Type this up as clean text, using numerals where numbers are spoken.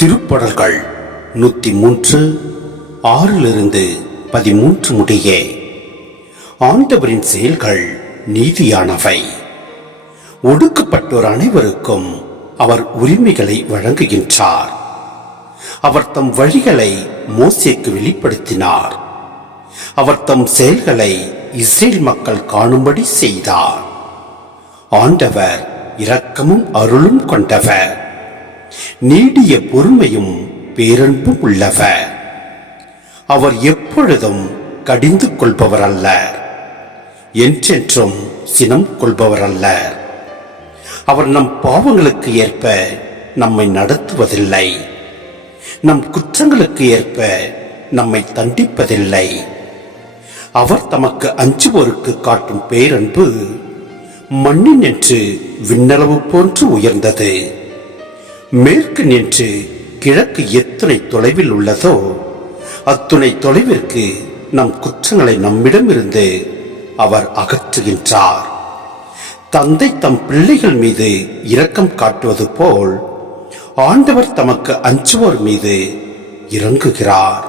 திருப்பாடல்கள் 103 6 13 முடிய. ஆண்டவரின் செயல்கள் நீதியானவை. ஒடுக்கப்பட்டோர் அனைவருக்கும் அவர் உரிமைகளை வழங்குகின்றார். அவர் தம் வழிகளை மோசேக்கு வெளிப்படுத்தினார். அவர் தம் செயல்களை இஸ்ரேல் மக்கள் காணும்படி செய்தார். ஆண்டவர் இரக்கமும் அருளும் கொண்டவர், நீடிய பொறுமையும் பேரன்பும் உள்ளவர். அவர் எப்பொழுதும் கடிந்து கொள்பவர் அல்ல, என்றென்றும் சினம் கொள்பவர் அல்ல. அவர் நம் பாவங்களுக்கு ஏற்ப நம்மை நடத்துவதில்லை, நம் குற்றங்களுக்கு ஏற்ப நம்மை தண்டிப்பதில்லை. அவர் தமக்கு அஞ்சுவோருக்கு காட்டும் பேரன்பு மண்ணின் என்று விண்ணளவு போன்று உயர்ந்தது. மேற்கு நின்று கிழக்கு எத்துணை தொலைவில் உள்ளதோ அத்துணை தொலைவிற்கு நம் குற்றங்களை நம்மிடமிருந்து அவர் அகற்றுகின்றார். தந்தை தம் பிள்ளைகள் மீது இரக்கம் காட்டுவது போல் ஆண்டவர் தமக்கு அஞ்சுவோர் மீது இறங்குகிறார்.